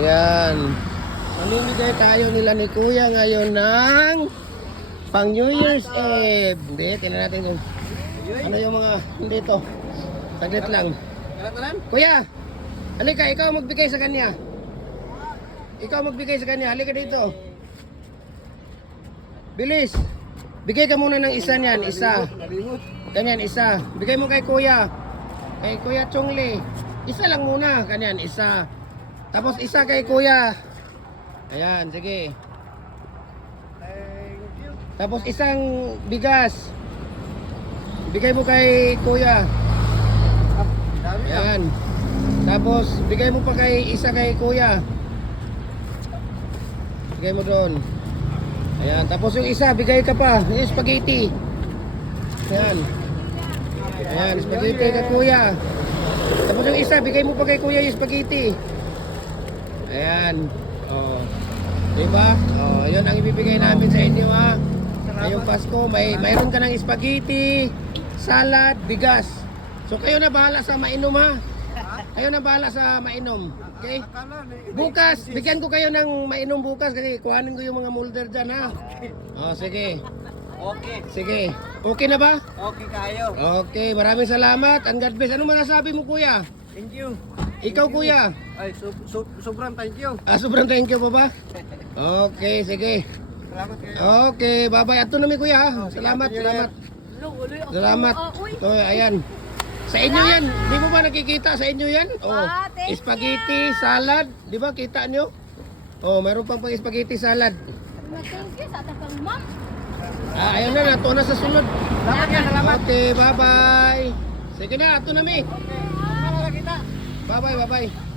Ayan. Mamimigay tayo nila ni Kuya ngayon ng pang New Year's Eve. Hindi, tingnan natin kung ano yung mga dito. Saglit lang. Kuya, halika, ikaw magbigay sa kanya. Ikaw magbigay sa kanya. Halika dito. Bilis. Bigay ka muna ng isa niyan. Isa. Ganyan, isa. Bigay mo kay Kuya. Kay Kuya Chongli. Isa lang muna. Ganyan, isa. Tapos isa kay Kuya. Ayan, sige. Tapos isang bigas. Bigay mo kay Kuya. Ayan. Tapos bigay mo pa kay isa kay Kuya. Bigay mo doon. Ayan. Tapos yung isa, bigay ka pa. Yung spaghetti. Ayan. Ayan, spaghetti kay Kuya. Tapos yung isa, bigay mo pa kay Kuya yung spaghetti. Ayan. Oh. Diba? Oh, yun ang ibibigay namin sa inyo ha. Ngayong Pasko, mayroon ka ng spaghetti, salad, bigas. So kayo na bahala sa mainom ha. Kayo na bahala sa mainom. Okay? Bukas, bigyan ko kayo ng mainom bukas kasi kuhanin ko yung mga molder dyan ha. Oh, sige. Okay. Sige. Okay na ba? Okay kayo. Okay, maraming salamat. And God bless. Ano masasabi mo kuya? Thank you. Ikaw kuya? Ay, sobrang thank you. Sobrang thank you pa ba? Okay, sige. Salamat kayo. Okay, bye-bye. Ato na mi kuya ha. Salamat, salamat. Salamat. So, ayan. Sa inyo yan. Di mo ba nakikita sa inyo yan? Oh, spaghetti, salad. Di ba kita nyo? Oh, meron pang spaghetti, salad. Thank you sa tapang ma'am. Ayun na, nato na sa sunod. Salamat yan, salamat. Okay, bye-bye. Sige na, ato na mi. Okay. Salamat kita. Bye-bye, bye-bye.